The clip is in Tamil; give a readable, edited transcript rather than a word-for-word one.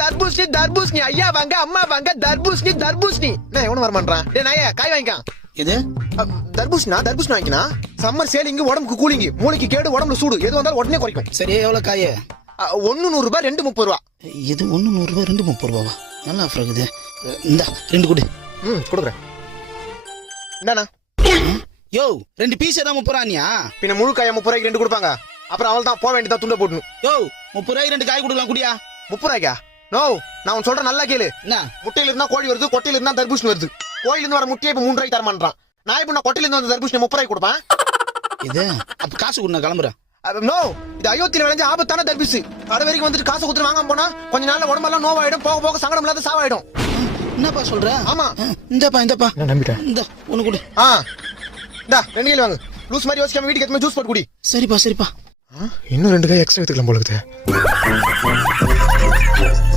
தர்பூசணி தர்பூசணி ஐயா வாங்க அம்மா வாங்க தர்பூசணி தர்பூசணி நான் எவனும் வர மாட்டான் டேய் நாயே காய் வாங்கிக்கான் இது தர்பூசணி வாங்கினா சம்மர் சேலிங் உடம்புக்கு கூலிங் மூளைக்கு கேடு உடம்புல சூடு எது வந்தாலும் உடனே குறைக்கும் சரி எவ்வளவு காய? 1 100 ரூபாய் 2 30 ரூபா. இது 1 100 ரூபாய் 2 30 ரூபாவா? நல்லா ஆஃபர் இருக்குது. இந்த 2 கொடு. கொடுக்குறேன். என்னண்ணா யோ 2 பீஸ் தான் 30 ரூபாயா? பின்ன முழு காய 30 ரூபாய்க்கு 2 கொடுப்பாங்க. அப்புறம் அவள் தான் போக வேண்டியதா துண்ட போடணும். யோ 30 ரூபாய்க்கு 2 காய் கொடுக்கலாம் குடியா? 30 ரூபாய்க்கா? நோ நான் உன் சொல்ற நல்லா கேளு. என்ன முட்டையில இருந்தா கோழி வருது, கொட்டையில இருந்தா தர்பூசணி வருது. கோயில இருந்து வர முட்டையை இப்ப 3 ரூபாய்க்கு தர மாட்டான். நான் இப்ப கொட்டையில இருந்து வந்த தர்பூசணி 30 ரூபாய்க்கு கொடுப்பேன். இது அப்ப காசு கொடு, நான் கிளம்புறேன். நோ இது அயோத்தியில விளைஞ்ச ஆபத்தான தர்பூசணி. கடை வரைக்கும் வந்துட்டு காசு கொடுத்து வாங்காம போனா கொஞ்ச நாள்ல உடம்பெல்லாம் நோவாயிடும், போக போக சங்கடம் இல்லாத சாவாயிடும். என்னப்பா சொல்ற? ஆமா இந்தப்பா நான் நம்பிட்டேன். இந்த ஒண்ணு கொடு. இந்தா 2 கிலோ வாங்கு. லூஸ் மாதிரி யோசிக்காம வீட்டுக்கு எடுத்து ஜூஸ் போட்டு குடி. சரிப்பா. இன்னும் 2 காய் எக்ஸ்ட்ரா எடுத்துக்கலாம் போல இருக்குது.